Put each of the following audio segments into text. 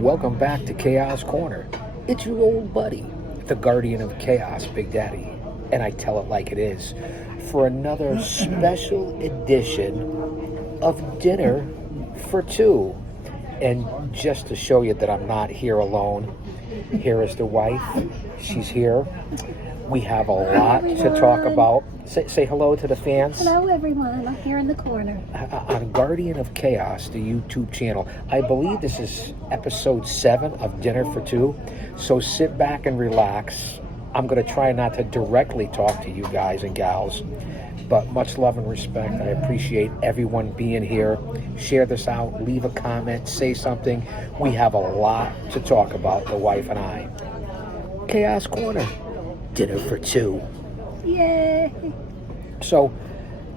Welcome back to Chaos Corner. It's your old buddy, the guardian of chaos, Big Daddy, and I tell it like it is, for another special edition of Dinner for Two. And just to show you that I'm not here alone, here is the wife. She's here. We have a lot to talk about. Say hello to the fans. Hello, everyone. I'm here in the corner. On Guardian of Chaos, the YouTube channel. I believe this is episode 7 of Dinner for Two. So sit back and relax. I'm going to try not to directly talk to you guys and gals, but much love and respect. I appreciate everyone being here. Share this out. Leave a comment. Say something. We have a lot to talk about, the wife and I. Chaos Corner. Dinner for Two. Yay! So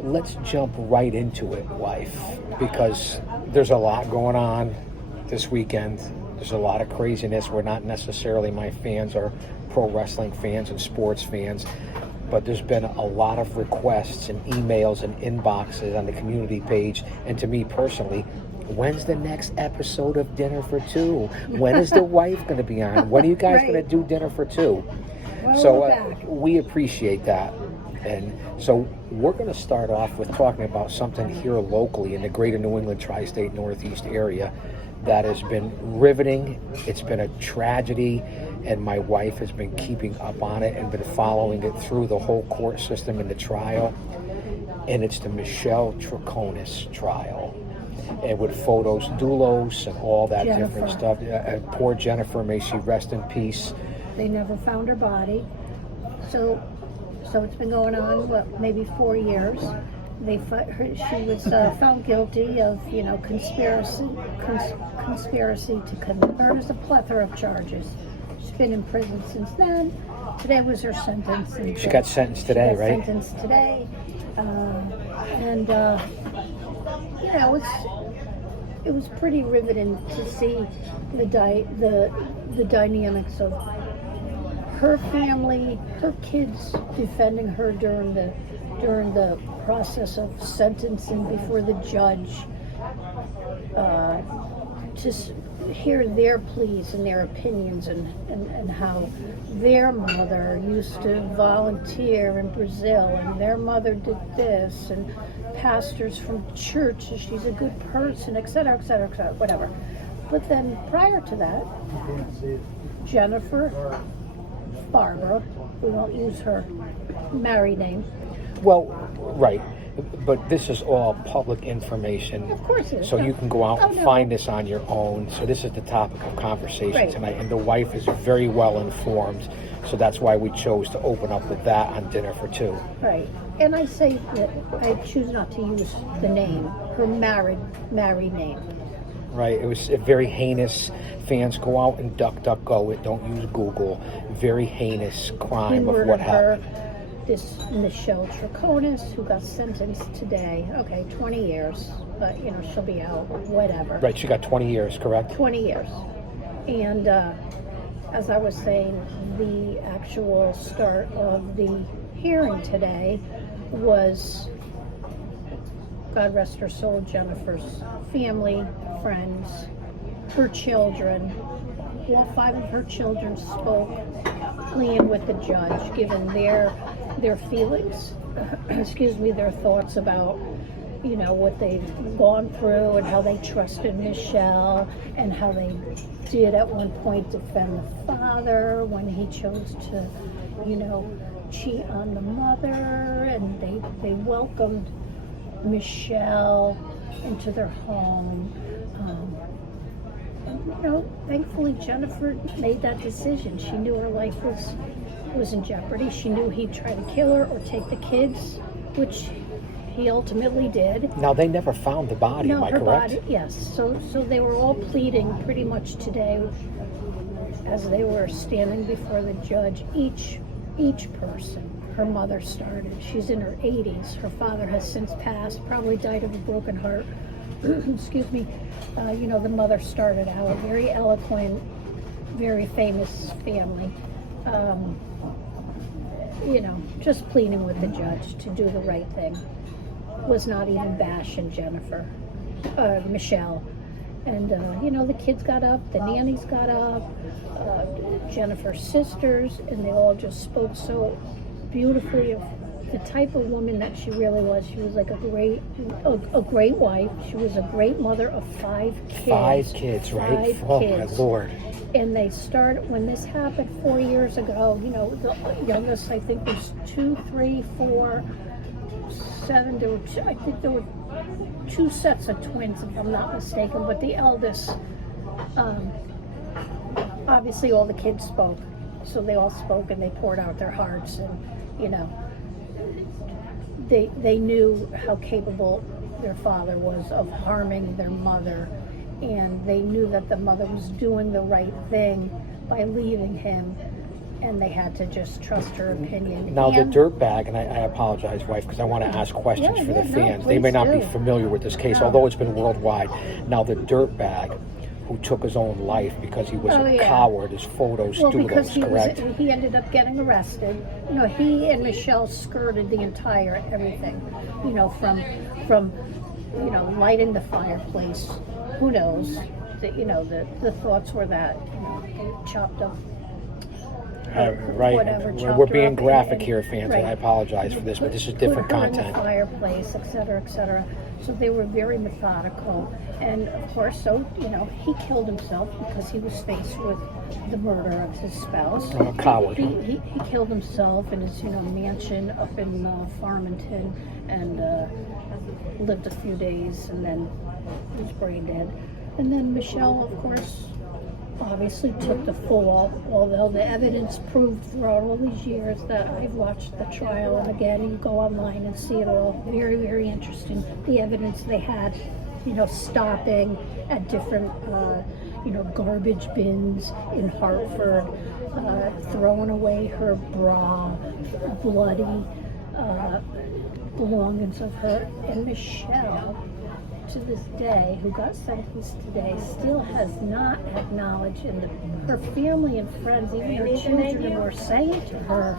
let's jump right into it, wife, because there's a lot going on this weekend. There's a lot of craziness. We're not necessarily my fans or pro wrestling fans and sports fans, but there's been a lot of requests and emails and inboxes on the community page. And to me personally, when's the next episode of Dinner for Two? When is the wife going to be on? When are you guys Right. going to do Dinner for Two? Well, So we're back. we appreciate that. And so we're going to start off with talking about something here locally in the greater New England tri-state Northeast area that has been riveting. It's been a tragedy, and my wife has been keeping up on it and been following it through the whole court system and the trial. And it's the Michelle Troconis trial. And with photos, doulos, and all that different Jennifer. stuff. And poor Jennifer, may she rest in peace. They never found her body. So it's been going on, maybe 4 years. She was found guilty of, conspiracy to commit murder. There's a plethora of charges. She's been in prison since then. Today was her sentence. She got sentenced today, right? Sentenced today. It was pretty riveting to see the dynamics of her family, her kids defending her during the process of sentencing before the judge. Just hear their pleas and their opinions and how their mother used to volunteer in Brazil and their mother did this, and pastors from churches, she's a good person, et cetera, whatever. But then prior to that, Jennifer Barbara, we won't use her married name. Well, right. But this is all public information. Of course it is. So you can go out and no. find this on your own. So this is the topic of conversation Right. tonight. And the wife is very well informed. So that's why we chose to open up with that on Dinner for Two. Right. And I say that I choose not to use the name, her married name. Right. It was very heinous. Fans go out and DuckDuckGo it. Don't use Google. Very heinous crime He of murdered what her. happened. This Michelle Troconis, who got sentenced today. Okay, 20 years, but she'll be out, whatever. Right. She got 20 years, correct? 20 years. And as I was saying, the actual start of the hearing today was, God rest her soul, Jennifer's family, friends, her children. All 5 of her children spoke, pleading with the judge, given their feelings, their thoughts about, what they've gone through and how they trusted Michelle and how they did at one point defend the father when he chose to, cheat on the mother, and they welcomed Michelle into their home. Thankfully Jennifer made that decision. She knew her life was in jeopardy. She knew he'd try to kill her or take the kids, which he ultimately did. Now, they never found the body, am I her correct? body, yes. So they were all pleading pretty much today as they were standing before the judge. Each person. Her mother started. She's in her 80s. Her father has since passed, probably died of a broken heart. Excuse me. The mother started out, very eloquent, very famous family. Just pleading with the judge to do the right thing. Was not even bashing Michelle. And, the kids got up, the nannies got up, Jennifer's sisters, and they all just spoke so beautifully of the type of woman that she really was. She was like a great wife. She was a great mother of 5 kids. 5 kids, right? Oh, my Lord. And they started, when this happened 4 years ago, the youngest, I think, was 2, 3, 4, 7. I think there were 2 sets of twins, if I'm not mistaken, but the eldest, obviously all the kids spoke, so they all spoke and they poured out their hearts, and they knew how capable their father was of harming their mother, and they knew that the mother was doing the right thing by leaving him, and they had to just trust her opinion. Now, the dirtbag, and I apologize, wife, because I want to ask questions for the fans. They may not be familiar with this case, although it's been worldwide. Now, the dirtbag who took his own life because he was a coward, his photos do those, correct? He ended up getting arrested. He and Michelle skirted the entire everything, from lighting the fireplace. Who knows? The thoughts were that chopped up. Right. Whatever, We're being graphic and, here, fans, right. and I apologize for this, but this is different Put her in content. the fireplace, etc., etc. So they were very methodical, and of course, he killed himself because he was faced with the murder of his spouse. Oh, coward. He killed himself in his mansion up in Farmington, and lived a few days, and then was brain dead. And then Michelle, of course, obviously took the fall, although the evidence proved throughout all these years that I've watched the trial, and again, you go online and see it all. Very, very interesting. The evidence they had, stopping at different, garbage bins in Hartford, throwing away her bra, bloody belongings of her, and Michelle, to this day, who got sentenced today, still has not acknowledged, and her family and friends, even her children, were saying to her,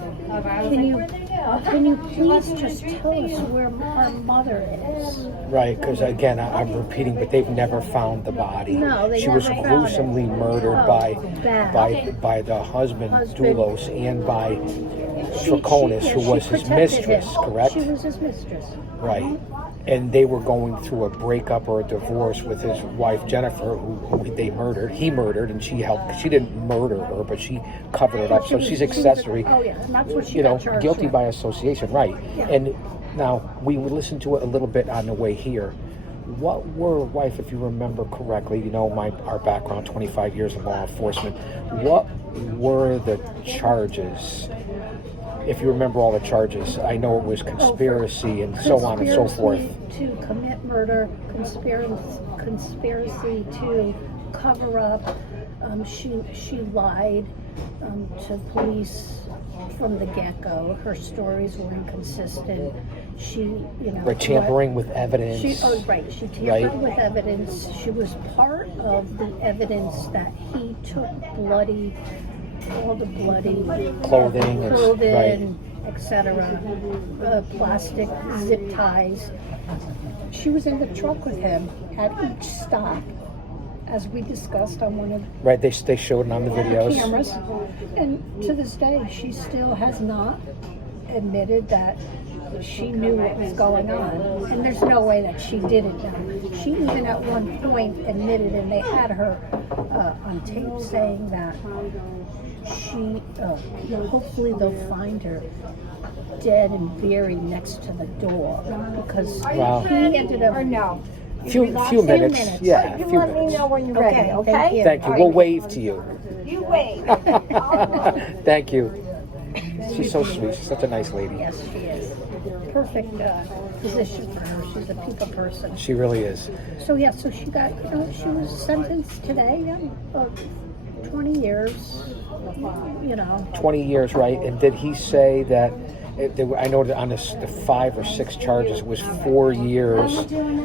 can you please just tell us where our mother is? Right, because again, I'm repeating, but they've never found the body. No, they She never was found gruesomely it. murdered by the husband, Doulos, and by Troconis, who was his mistress, correct? She was his mistress. Right. And they were going through a breakup or a divorce with his wife Jennifer, who they murdered. He murdered, and she helped. She didn't murder her, but she covered it up. So she's accessory. And that's what she got charged guilty with. by association, right? Yeah. And now we would listen to it a little bit on the way here. What were, wife, if you remember correctly, our background, 25 years in law enforcement. What were the charges? If you remember all the charges, I know it was conspiracy and so on and so forth. To commit murder, conspiracy to cover up. She lied to police from the get-go. Her stories were inconsistent. She, tampering with evidence. She tampered with evidence. She was part of the evidence that he took all the bloody clothing, etc., plastic zip ties. She was in the truck with him at each stop, as we discussed on one of they showed it on the videos. Cameras. And to this day, she still has not admitted that she knew what was going on, and there's no way that she didn't know. She even at one point admitted, and they had her on tape saying that she, hopefully they'll find her dead and buried next to the door, because he ended up. Few minutes. Yeah, You few let me minutes. know when you're ready, okay? Thank you. We'll wave to you. You wait. Thank you. She's so sweet. She's such a nice lady. Yes, she is. Perfect position for her. She's a people person. She really is. So she got, she was sentenced today, 20 years, 20 years, right? And did he say that, I know that on the 5 or 6 charges, it was 4 years,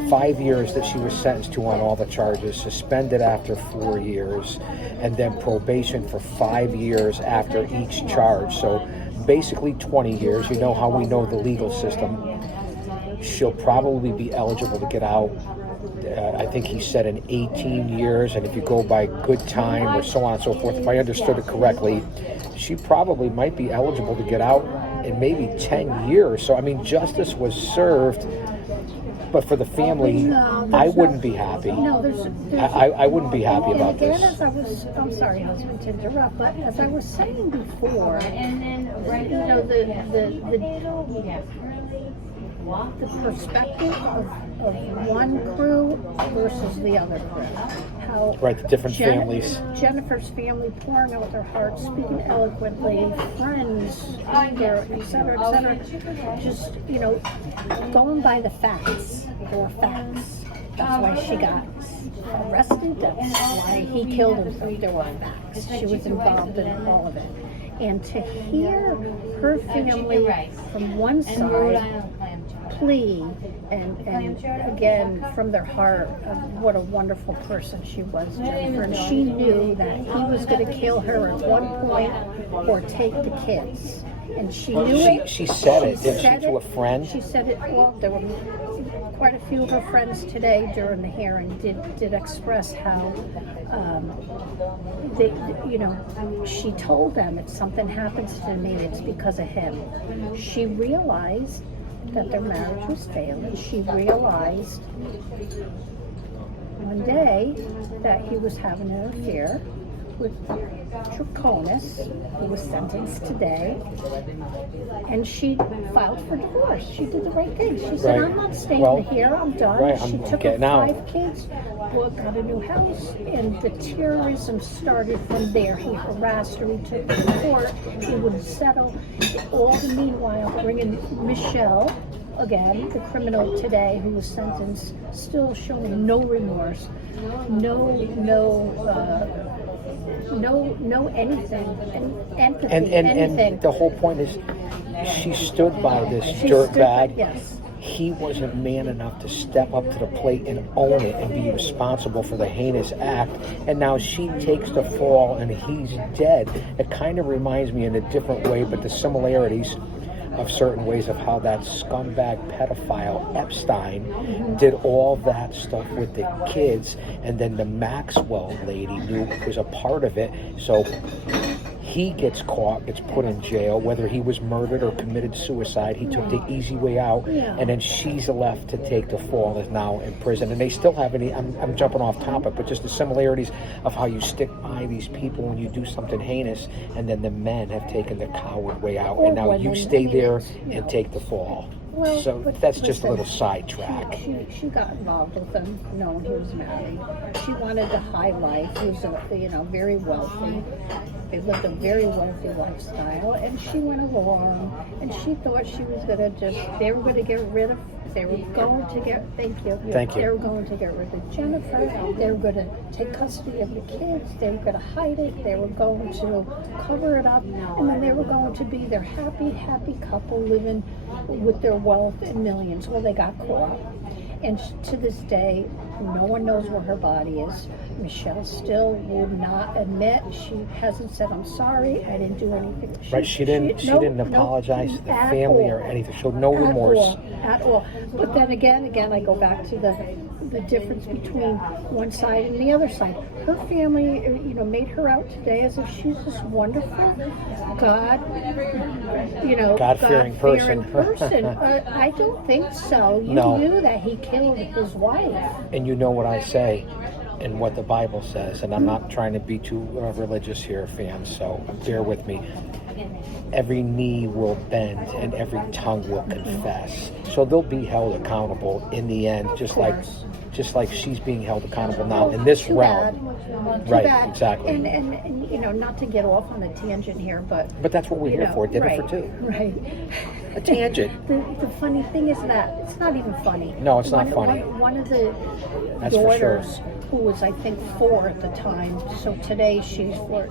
5 years that she was sentenced to on all the charges, suspended after 4 years, and then probation for 5 years after each charge. So basically 20 years. You know how we know the legal system. She'll probably be eligible to get out I think he said in 18 years, and if you go by good time or so on and so forth, if I understood it correctly, she probably might be eligible to get out in maybe 10 years. So, I mean, justice was served, but for the family, No, I there's wouldn't no- be happy. No, there's I wouldn't be happy and about again, this. I'm sorry, husband, to interrupt, but as I was saying before, the perspective of one crew versus the other crew. How Right, the different families. Jennifer's family pouring out their hearts, speaking eloquently, friends, anger, et cetera, et cetera. Just, going by the facts. There were facts. That's why she got arrested. That's why he killed himself. There were facts. She was involved in all of it. And to hear her family from one side plea and again from their heart of what a wonderful person she was, Jennifer. And she knew that he was going to kill her at one point or take the kids. And she knew it. She said it, didn't she, said to a it. friend? She said it. Well, there were quite a few of her friends today during the hearing did express how she told them if something happens to me, it's because of him. She realized that their marriage was failing. She realized one day that he was having an affair with Draconis, who was sentenced today, and she filed for divorce. She did the right thing. She said, Right. I'm not staying Well, here, I'm done. right, She I'm took her getting out. 5 kids, got a new house, and the terrorism started from there. He harassed her, he took her to court, he wouldn't settle. All the meanwhile, bringing Michelle, again, the criminal today who was sentenced, still showing no remorse, no anything, empathy, anything. And the whole point is, she stood by this She stood by- dirtbag. yes. He wasn't man enough to step up to the plate and own it and be responsible for the heinous act. And now she takes the fall and he's dead. It kind of reminds me in a different way, but the similarities of certain ways of how that scumbag pedophile Epstein did all that stuff with the kids, and then the Maxwell lady was a part of it. So he gets caught, gets put in jail, whether he was murdered or committed suicide. He took the easy way out, Yeah. and then she's left to take the fall, is now in prison. And they still have any, I'm jumping off topic, but just the similarities of how you stick by these people when you do something heinous, and then the men have taken the coward way out, and now you stay there and take the fall. Well, So but that's just a listen, little sidetrack. She got involved with him, knowing he was married. She wanted a high life. He was, very wealthy. They lived a very wealthy lifestyle, and she went along, and she thought she was going to they were going to get rid of. They were going to get. Thank you. Thank you. They were going to get rid of Jennifer. They were going to take custody of the kids. They were going to hide it. They were going to cover it up, and then they were going to be their happy, happy couple living with their wealth and millions. Well, they got caught. And to this day, no one knows where her body is. Michelle still would not admit. She hasn't said, I'm sorry, I didn't do anything. She didn't apologize to the family or anything. Showed no remorse. At all. But then again, I go back to the difference between one side and the other side. Her family, made her out today as if she's this wonderful God-fearing person. I don't think so. You knew that he killed his wife. And you know what I say and what the Bible says, and I'm not trying to be too religious here, fans, so bear with me. Every knee will bend and every tongue will confess. So they'll be held accountable in the end, just like she's being held accountable now in this realm. Too Right, bad. exactly. And not to get off on a tangent here, but that's what we're here for, dinner right, for two. Right. A tangent. The funny thing is that it's not even funny. No, it's not funny. One of the That's for sure. daughters, who was I think 4 at the time, so today she's 4.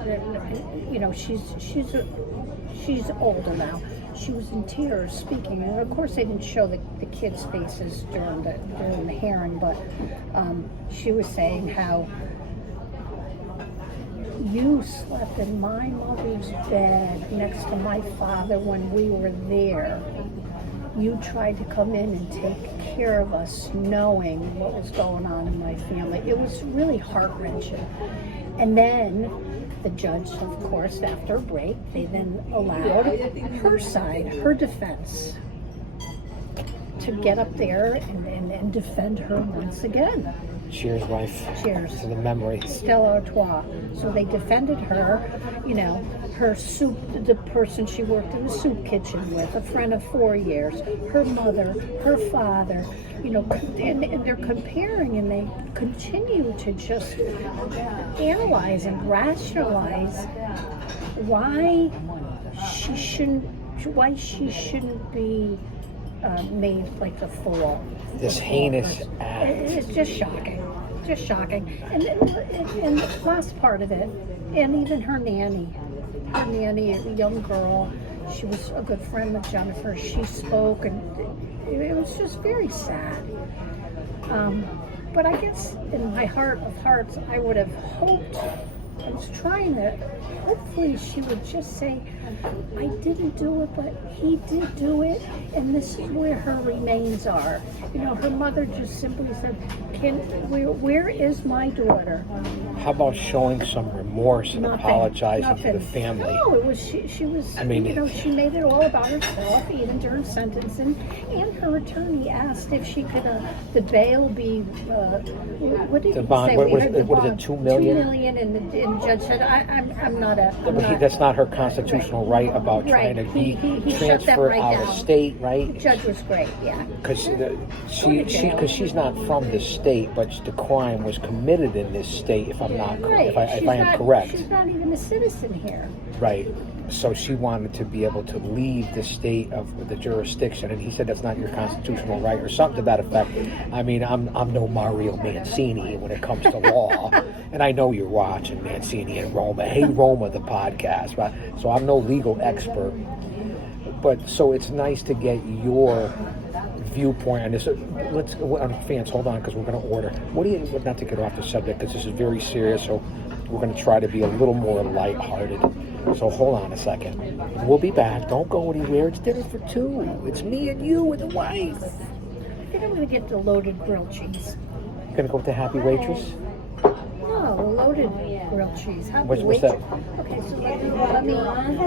She's older now. She was in tears speaking, and of course they didn't show the kids' faces during the hearing, but she was saying how you slept in my mother's bed next to my father when we were there. you tried to come in and take care of us knowing what was going on in my family. It was really heart-wrenching. And then the judge, of course, after a break, they then allowed her side, her defense, to get up there and defend her once again. Cheers, wife. Cheers. To the memory. Stella Artois. So they defended her, her soup, the person she worked in the soup kitchen with, a friend of 4 years, her mother, her father, and they're comparing, and they continue to just analyze and rationalize why she shouldn't be made like the fool. This heinous act. It's just shocking. And the last part of it, and even her nanny, a young girl, she was a good friend of Jennifer. She spoke, and it was just very sad. But I guess in my heart of hearts, I would have hoped, I was trying to, hopefully she would just say, I didn't do it, but he did do it, and this is where her remains are. Her mother just simply said, where is my daughter? How about showing some remorse and Nothing. apologizing to the family? No, it was she was. She made it all about herself, even during sentencing. And her attorney asked if she could the bail be what did The he bond, say? what We was heard it? the What is bond, it? $2 million. $2 million, and the judge said, I'm not a. I'm not, That's not her constitutional right about Right. trying to be He shut that transferred right out down. of state, The right? judge was great, yeah. Because she's not from the state, but the crime was committed in this state. If I'm not Right. if I am correct, She's not even a citizen here. right? So she wanted to be able to leave the state of the jurisdiction, and he said that's not your constitutional right, or something to that effect. I mean, I'm no Mario Mancini when it comes to law, and I know you're watching Mancini and Roma. Hey, Roma, the podcast, right? So I'm no legal expert, but so it's nice to get your viewpoint on this. Let's, fans, hold on, because we're going to order. What do you? Not to get off the subject, because this is very serious. So we're going to try to be a little more lighthearted. So hold on a second. We'll be back. Don't go anywhere. It's dinner for two. It's me and you and the wife. I think I'm going to get the loaded grilled cheese. You're going to go with the Happy Waitress? No, loaded grilled cheese. Happy What's Waitress. that? Okay, so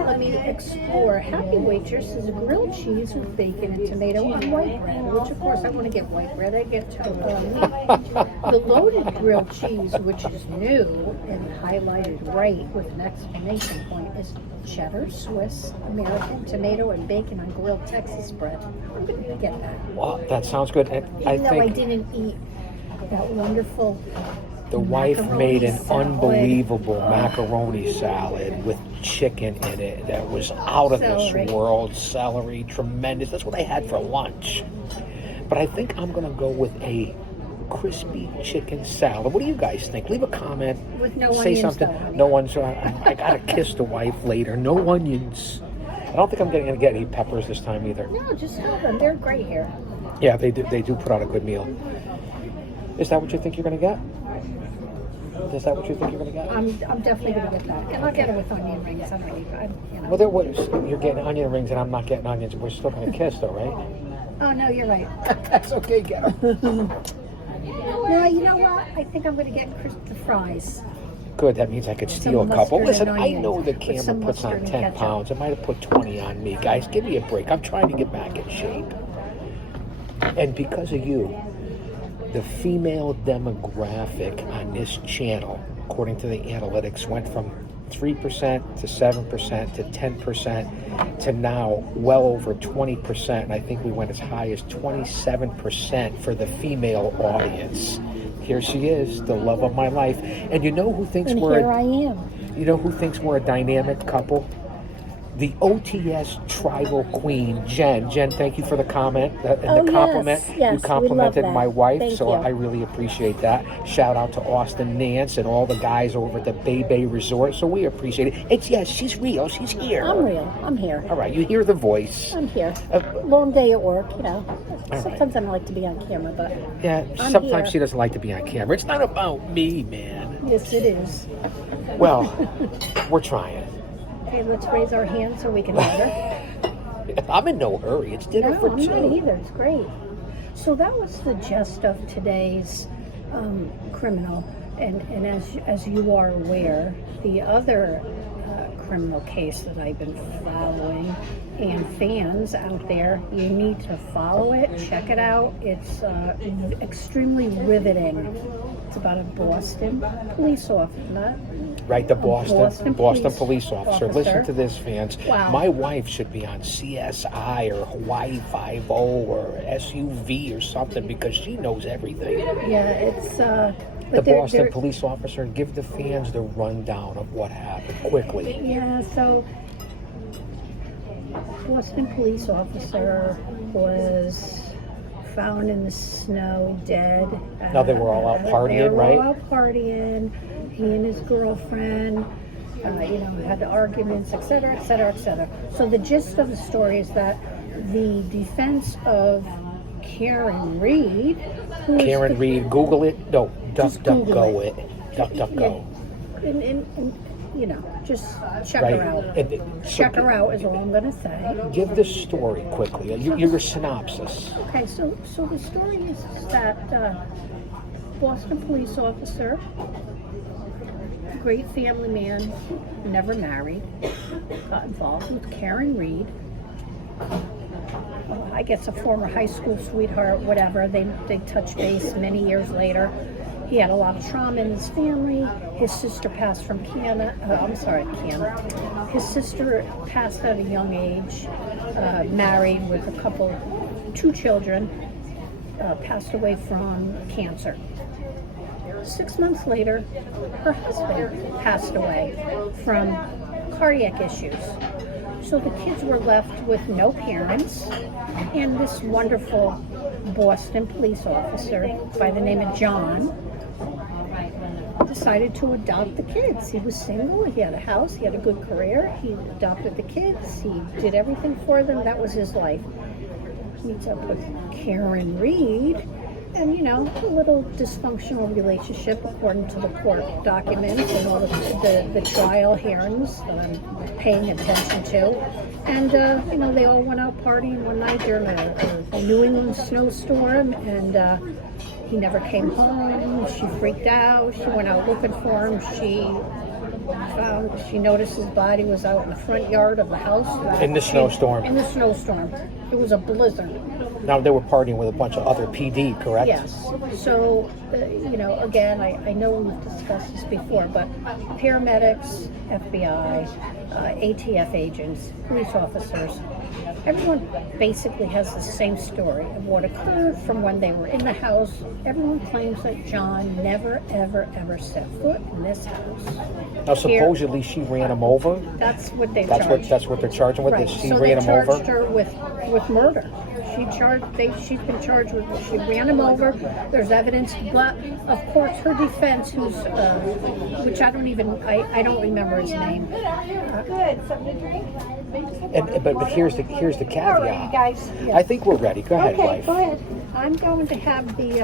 let me explore. Happy Waitress is a grilled cheese with bacon and tomato and white bread, which of course I want to get white bread. I get meat. The loaded grilled cheese, which is new and highlighted right with an exclamation point, is cheddar, Swiss, American, tomato, and bacon on grilled Texas bread. I'm going to get that. Well, that sounds good. And Even though I didn't eat that wonderful. the wife macaroni made an salad. unbelievable macaroni salad with chicken in it that was out of Celery. this world. Celery, tremendous. That's what I had for lunch. But I think I'm going to go with a crispy chicken salad. What do you guys think? Leave a comment. With no Say onions, something. though. No onions. I got to kiss the wife later. No onions. I don't think I'm going to get any peppers this time either. No, just have them. They're great here. Yeah, they do put out a good meal. Is that what you think you're going to get? Is that what you think you're going to get? I'm definitely going to get that. And I'll get it with onion rings. I don't need, Well, there was, you're getting onion rings and I'm not getting onions. We're still going to kiss, though, right? Oh, no, you're right. That's okay, get them. No, you know what? I think I'm going to get the fries. Good, that means I could steal a Some couple. mustard Listen, and I onions know the with camera some puts on mustard and 10 ketchup. pounds. It might have put 20 on me. Guys, give me a break. I'm trying to get back in shape. And because of you, the female demographic on this channel, according to the analytics, went from 3% to 7% to 10% to now well over 20%. And I think we went as high as 27% for the female audience. Here she is, the love of my life. And you know who thinks And we're here I am. you know who thinks we're a dynamic couple? The OTS tribal queen, Jen. Jen, thank you for the comment and the compliment. Yes, yes, You we complimented love that. my wife, Thank so you. I really appreciate that. Shout out to Austin Nance and all the guys over at the Bay Resort. So we appreciate it. It's yes, she's real. She's here. I'm real. I'm here. All right, you hear the voice. I'm here. Uh, Long day at work, you know. right. Sometimes I don't like to be on camera, but Yeah, I'm sometimes here. she doesn't like to be on camera. It's not about me, man. yes, it is. Well, we're trying. Okay, let's raise our hands so we can order. I'm in no hurry. It's dinner No, for I'm two. not either. It's great. So that was the gist of today's criminal. And as you are aware, the other criminal case that I've been following, and fans out there, you need to follow it, check it out. It's extremely riveting. It's about a Boston police officer, Right, the Boston Boston police officer. Listen to this, fans. Wow. My wife should be on CSI or Hawaii 5-0 or SUV or something because she knows everything. Yeah, it's The Boston police officer, give the fans the rundown of what happened quickly. Yeah, so Boston police officer was found in the snow dead. Now they were all out partying, they were right? all out partying. He and his girlfriend, had arguments, etc., etc., etc. So the gist of the story is that the defense of Karen Reed, Karen Reed, Google it. No, Just Google it. DuckDuckGo. And just check Right. her out. So Check her out is all I'm going to say. Give the story quickly. Your synopsis. Okay, so the story is that Boston police officer, great family man, never married, got involved with Karen Reed. I guess a former high school sweetheart, whatever. They touched base many years later. He had a lot of trauma in his family. His sister passed from Canada. His sister passed at a young age, married with two children, passed away from cancer. 6 months later, her husband passed away from cardiac issues. So the kids were left with no parents, and this wonderful Boston police officer by the name of John decided to adopt the kids. He was single, he had a house, he had a good career, he adopted the kids, he did everything for them. That was his life. Meets up with Karen Reed, and a little dysfunctional relationship according to the court documents and all the trial hearings that I'm paying attention to. And they all went out partying one night during a New England snowstorm, and he never came home. She freaked out. She went out looking for him. She noticed his body was out in the front yard of the house. In the snowstorm. In the snowstorm. It was a blizzard. Now they were partying with a bunch of other PD, correct? Yes. So, again, I know we've discussed this before, but paramedics, FBI, ATF agents, police officers, everyone basically has the same story of what occurred from when they were in the house. Everyone claims that John never, ever, ever set foot in this house. Now supposedly she ran him over. That's what they charged. That's what they're charging with. Right. She So ran they him over. charged her with murder. She's been charged with. She ran him over. There's evidence, but of course her defense, which I don't remember his name. Good. Something to drink? But here's the caveat. All right, you guys. I think we're ready. Go ahead, Okay, wife. go ahead. I'm going to have the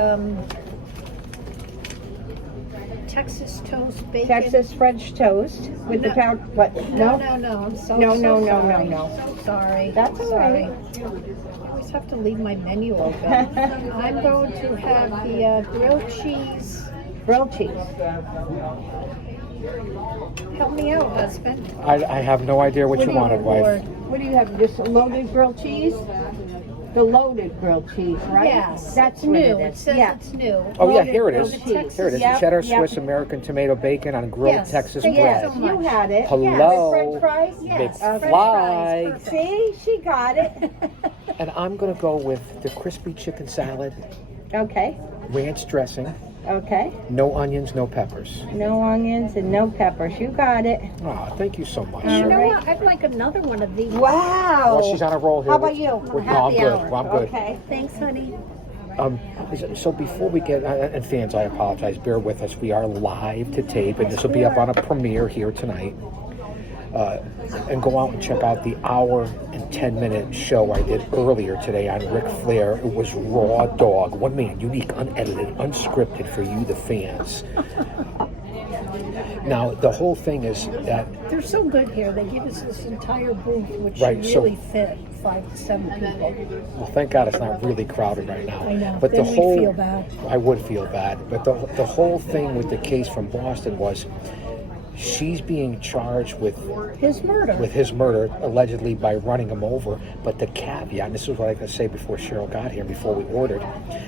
Texas toast bacon. Texas French toast with the pound. What? No. I'm so No, so no, sorry. no. Sorry. That's all sorry. right. I always have to leave my menu open. I'm going to have the grilled cheese. Grilled cheese. Help me out, husband. I have no idea what you wanted, wife. What do you have? Just loaded grilled cheese? The loaded grilled cheese, right? Yes, That's it's what new. it It is. says Yeah. it's new. Oh yeah, Loaded here it is. grilled cheese. Here it is. Yep, Cheddar yep. Swiss American tomato bacon on grilled Yes, Texas thank you bread. so much. You had it. Hello. French fries? Yes, Big French fly. fries, perfect. See, she got it. And I'm gonna go with the crispy chicken salad, Okay. ranch dressing, Okay. no onions, no peppers. No onions and no peppers. You got it. Oh, thank you so much. You sir. know right. what? I'd like another one of these. Wow. Well, she's on a roll here. How about you? No, I'm Happy good. hour. I'm good. Okay. Thanks, honey. So before we get, and fans, I apologize, bear with us. We are live to tape, and this will be up on a premiere here tonight. And go out and check out the hour and 10-minute show I did earlier today on Ric Flair. It was raw dog, one man, unique, unedited, unscripted for you, the fans. Now, the whole thing is that, They're so good here. They give us this entire booth, which Right, should so- really fit 5 to 7 people. well, thank God it's not really crowded right now. I know. But Then the we'd whole, feel bad. I would feel bad. But the whole thing with the case from Boston was she's being charged with His murder. his murder, allegedly by running him over. But the caveat, and this is what I was going to say before Cheryl got here, before we ordered,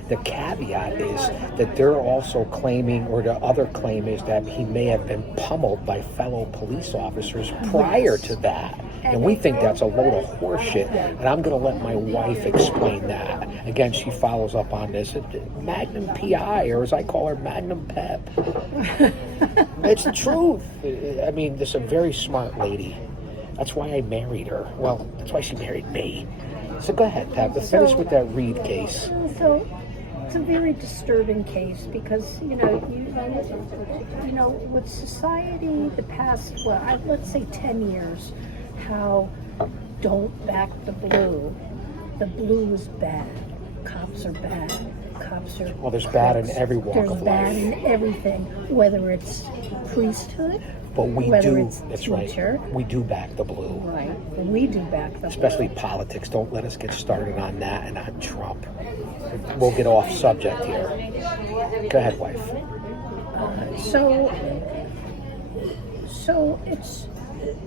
the caveat is that they're also claiming, or the other claim is that he may have been pummeled by fellow police officers prior to that. And we think that's a load of horseshit. And I'm going to let my wife explain that. Again, she follows up on this. Magnum PI, or as I call her, Magnum Pep. It's the truth. I mean, this is a very smart lady. That's why I married her. Well, that's why she married me. So go ahead, Pep. Let's finish with that Reed case. So it's a very disturbing case because you know with society the past let's say 10 years, how don't back the blue. The blue is bad. Cops are bad. Cops are. Well, there's bad in every walk There's of bad life. in everything, whether it's priesthood, But we whether do, it's that's teacher. right, we do back the blue. Right. We do back the blue. Especially politics. Don't let us get started on that and on Trump. We'll get off subject here. Go ahead, wife. So it's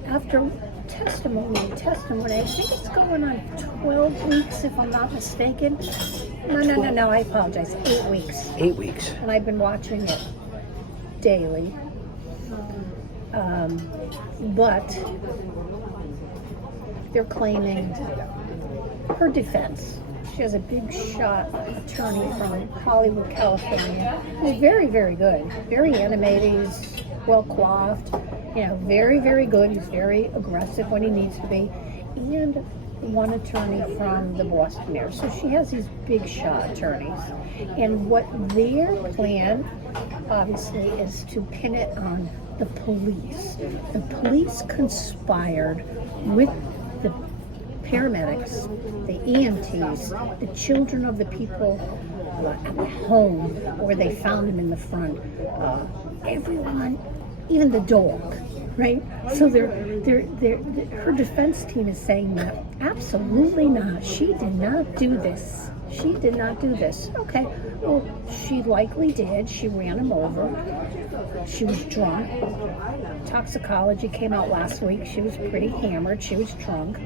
after testimony. I think it's going on 12 weeks, if I'm not mistaken. No, I apologize. 8 weeks. 8 weeks. And I've been watching it daily. But they're claiming her defense. She has a big shot attorney from Hollywood, California. He's very, very good. Very animated. He's well coiffed. Very, very good. He's very aggressive when he needs to be. And one attorney from the Boston area. So she has these big shot attorneys. And what their plan, obviously, is to pin it on the police. The police conspired with the paramedics, the EMTs, the children of the people at the home where they found him in the front. Everyone, even the dog, right? So her defense team is saying that absolutely not. She did not do this. She did not do this. Okay, well, she likely did. She ran him over. She was drunk. Toxicology came out last week. She was pretty hammered. She was drunk.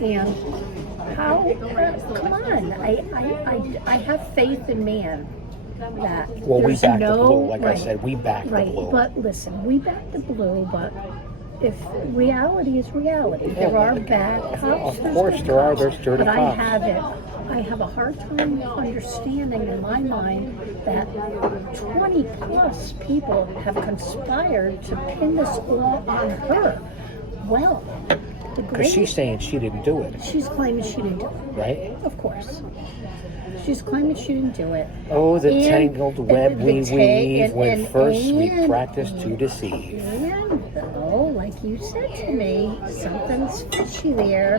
And how? Come on! I have faith in man. That Well, we there's back the no, blue. Like I right, said, we back the right. blue. But listen, we back the blue, but if reality is reality, there are bad cops. Of course there are. There's dirty but cops. I have a hard time understanding in my mind that 20 plus people have conspired to pin this all on her. Well, the Because great, she's saying she didn't do it, she's claiming she didn't do it. right? Of course. She's claiming she didn't do it. Oh, the And tangled web we weave when first we and- practice to deceive. And though, like you said to me, something's fishy there.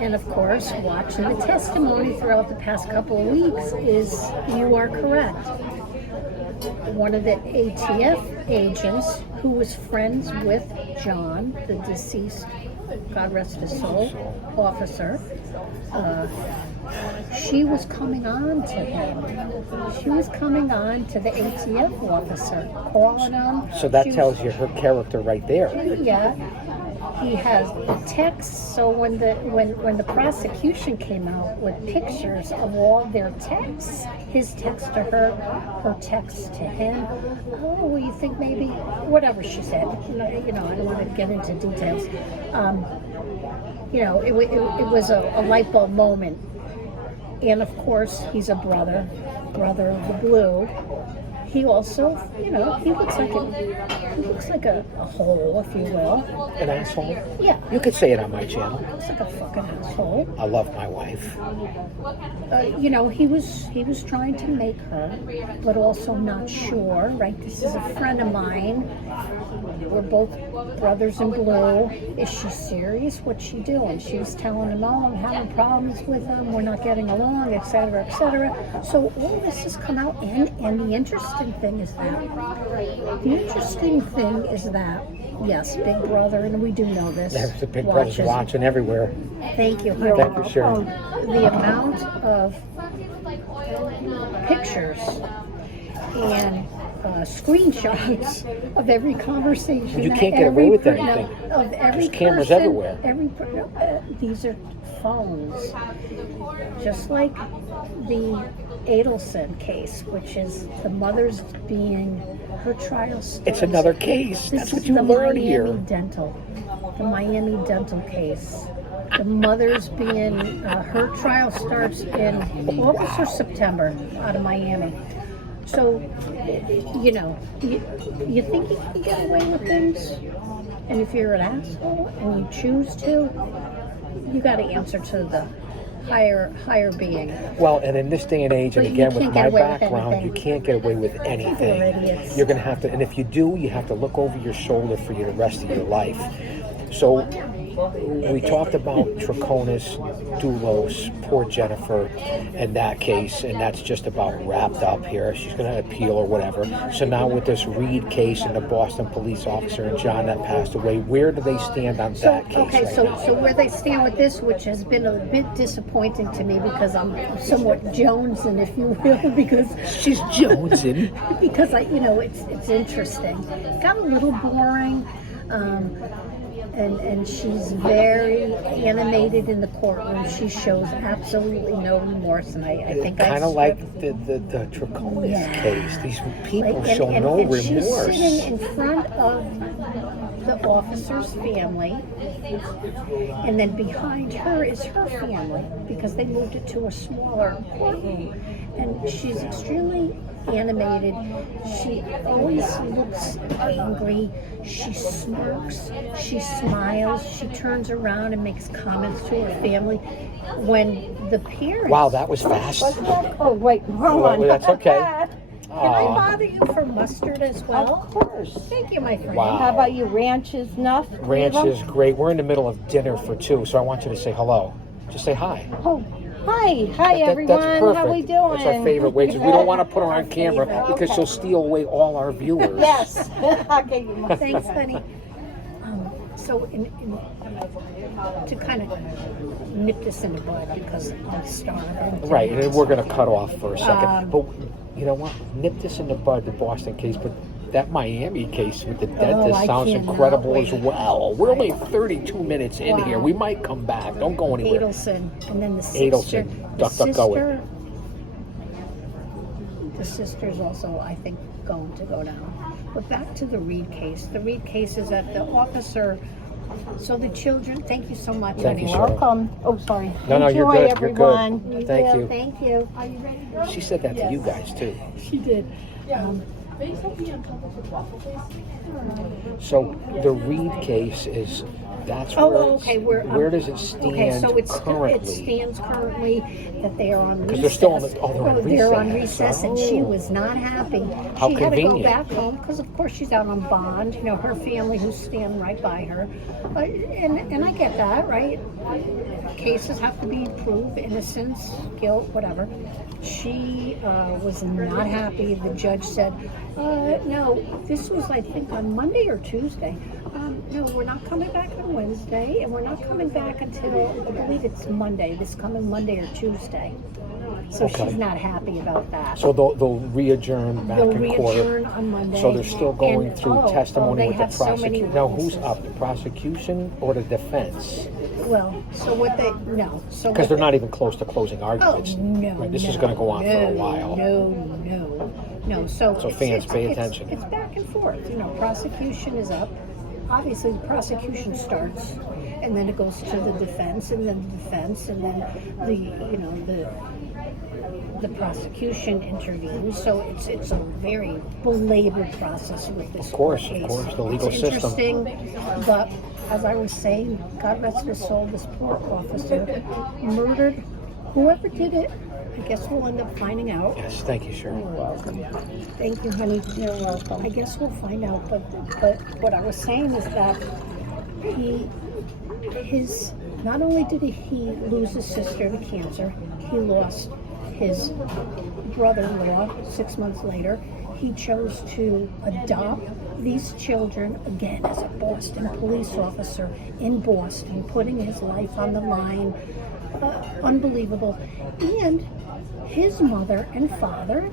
And of course, watching the testimony throughout the past couple of weeks is you are correct. One of the ATF agents who was friends with John, the deceased, God rest his soul, officer, she was coming on to him. She was coming on to the ATF officer, calling him. So that She was- tells you her character right there. Yeah, he has texts. So when the prosecution came out with pictures of all their texts, his text to her, her text to him. Oh, well, you think maybe whatever she said. I don't want to get into details. It was a light bulb moment. And of course, he's a brother of the blue. He also, he looks like a hole, if you will. An asshole? Yeah, You could say it on my channel. looks like a fucking asshole. I love my wife. He was trying to make her, but also not sure, right? This is a friend of mine. we're both brothers in blue. Is she serious? What's she doing? She was telling him, oh, I'm having problems with him. We're not getting along, etc., etc. So all this has come out, and the interesting thing is that, yes, Big Brother, and we do know this. There's the Big Brother's watching everywhere. Thank you. Thank you, Sharon. The amount of pictures and screenshots of every conversation. You can't get away with anything. Of every There's cameras person, everywhere. These are phones. Just like the Adelson case, which is the mother's being, her trial starts. It's another case. That's what you learn here. The Miami dental case. The mother's being, her trial starts in August or September out of Miami. So, you know, you think you can get away with things, and if you're an asshole and you choose to, you got to answer to the higher being. Well, and in this day and age, and But again you with can't my get away with background, you anything. can't get away with anything. People are idiots. You're going to have to, and if you do, you have to look over your shoulder for the rest of your life. So we talked about Troconis, Doulos, poor Jennifer, and that case, and that's just about wrapped up here. She's going to appeal or whatever. So now with this Reed case and the Boston police officer and John that passed away, where do they stand on that case Okay, right so now? where they stand with this, which has been a bit disappointing to me because I'm somewhat jonesing, if you will, because She's jonesing. because it's interesting. It got a little boring. And she's very animated in the courtroom. She shows absolutely no remorse, and I think Kind of like the Troconis case. These people show no remorse. She's sitting in front of the officer's family, and then behind her is her family because they moved it to a smaller courtroom. And she's extremely animated. She always looks angry. She smirks. She smiles. She turns around and makes comments to her family. When the parents... Wow, that was fast. Oh, wait, hold on. That's okay. Can I bother you for mustard as well? Of course. Thank you, my friend. Wow. How about you? Ranch is enough? Ranch is great. We're in the middle of dinner for two, so I want you to say hello. Just say hi. Oh, hi everyone. That's perfect. How we doing? It's our favorite way. 'Cause we don't want to put her on camera because she'll steal away all our viewers. Yes. Okay, you must. Thanks, honey. So, to kind of nip this in the bud because I'm starving. Right, and then we're going to cut off for a second. But you know what? Nip this in the bud, the Boston case, but that Miami case with the dentist I sounds cannot incredible wait. as well. We're only 32 minutes in here. We might come back. Don't go anywhere. Adelson, and then the sister. Adelson. Duck, go it. The sister's also, I think, going to go down. But back to the Reed case. The Reed case is that the officer. So the children. Thank you so much. Thank you, honey. sir. Welcome. Oh, sorry. No, you're Enjoy, good. everyone. You're good. Thank you. Thank you. Are you ready to go? She said that to you guys too. She did. So the Reed case is that's where does it stand okay, so currently? It stands currently that they are on recess. Because they're still on They're on recess. recess, and she was not happy. How she had to go convenient. back home because, of course, she's out on bond. You know, her family who's standing right by her, and I get that, right? Cases have to be proved, innocence, guilt, whatever. She was not happy. The judge said, no, this was, I think, on Monday or Tuesday. No, we're not coming back on Wednesday, and we're not coming back until, I believe it's Monday, this coming Monday or Tuesday. So Okay. she's not happy about that. So they'll re-adjourn back They'll in re-adjourn court. on Monday. So they're still going And- through testimony they with the have so many prosecution. Now, who's witnesses. up, the prosecution or the defense? Well, so what they, no. So Because what they're they- not even close to closing Oh, arguments. no. Right, this no, is going to go on for a while. No. So fans, pay attention. It's back and forth. You know, prosecution is up. Obviously, the prosecution starts, and then it goes to the defense, and then the defense, and then the prosecution intervenes. So it's a very belabored process with this Of course, case. the legal it's system. Interesting, but as I was saying, God rest his soul, this poor officer murdered whoever did it. I guess we'll end up finding out. Yes, thank you, Shirley. You're welcome. Thank you, honey. You're welcome. I guess we'll find out. But what I was saying is that not only did he lose his sister to cancer, he lost his brother-in-law 6 months later. He chose to adopt these children again as a Boston police officer in Boston, putting his life on the line. Unbelievable. And his mother and father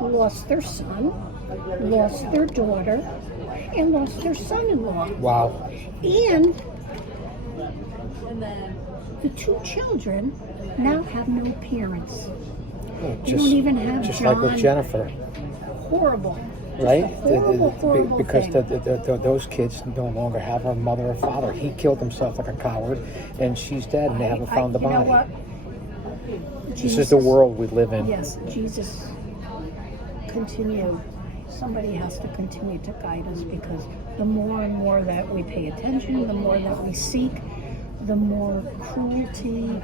lost their son, lost their daughter, and lost their son-in-law. Wow. And the 2 children now have no parents. You don't even have just John. like with Jennifer, Horrible. right? Horrible Because thing. those kids no longer have a mother or father. He killed himself like a coward, and she's dead, and they haven't found the You know body. what? This is the world we live in. Yes, Jesus, continue. Somebody has to continue to guide us, because the more and more that we pay attention, the more that we seek, the more cruelty,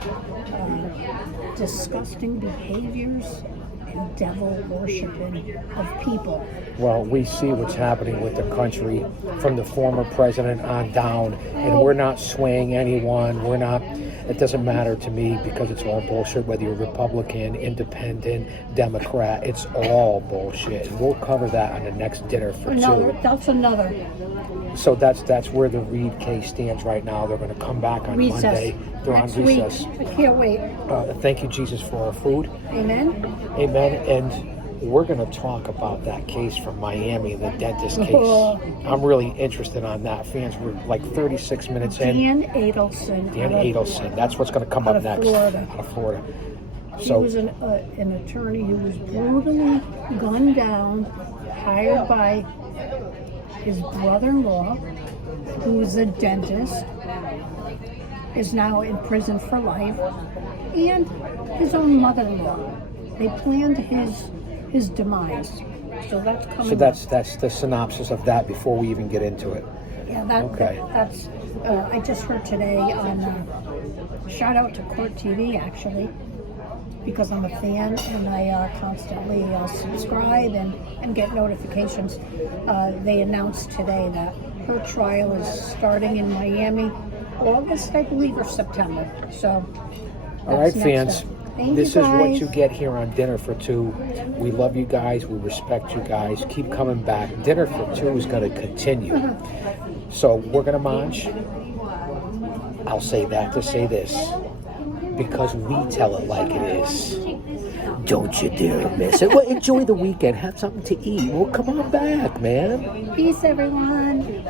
disgusting behaviors, and devil worshiping of people. Well, we see what's happening with the country from the former president on down, and we're not swaying anyone. We're not. It doesn't matter to me, because it's all bullshit, whether you're Republican, Independent, Democrat. It's all bullshit. And we'll cover that on the next Dinner for Two. That's another. So that's where the Reed case stands right now. They're going to come back on Recess. Monday. They're Next on recess. week. I can't wait. Thank you, Jesus, for our food. Amen. Amen. And we're going to talk about that case from Miami, the dentist case. I'm really interested on that. Fans, we're like 36 minutes in. Dan Adelson. Dan Adelson. That's what's going to come out up of next. Florida. Out of Florida. He was an attorney who was brutally gunned down, hired by his brother-in-law, who was a dentist, is now in prison for life, and his own mother-in-law. They planned his demise. So that's coming. So that's the synopsis of that before we even get into it. Yeah, Okay. that's. I just heard today on. Shout out to Court TV, actually, because I'm a fan and I constantly subscribe and get notifications. They announced today that her trial is starting in Miami, August, I believe, or September. So. All right, that's fans. next up. Thank This you is what guys. you get here on Dinner for Two. We love you guys. We respect you guys. Keep coming back. Dinner for Two is going to continue. So we're going to munch. I'll say that to say this, because we tell it like it is. Don't you dare miss it. Well, enjoy the weekend. Have something to eat. Well, come on back, man. Peace, everyone.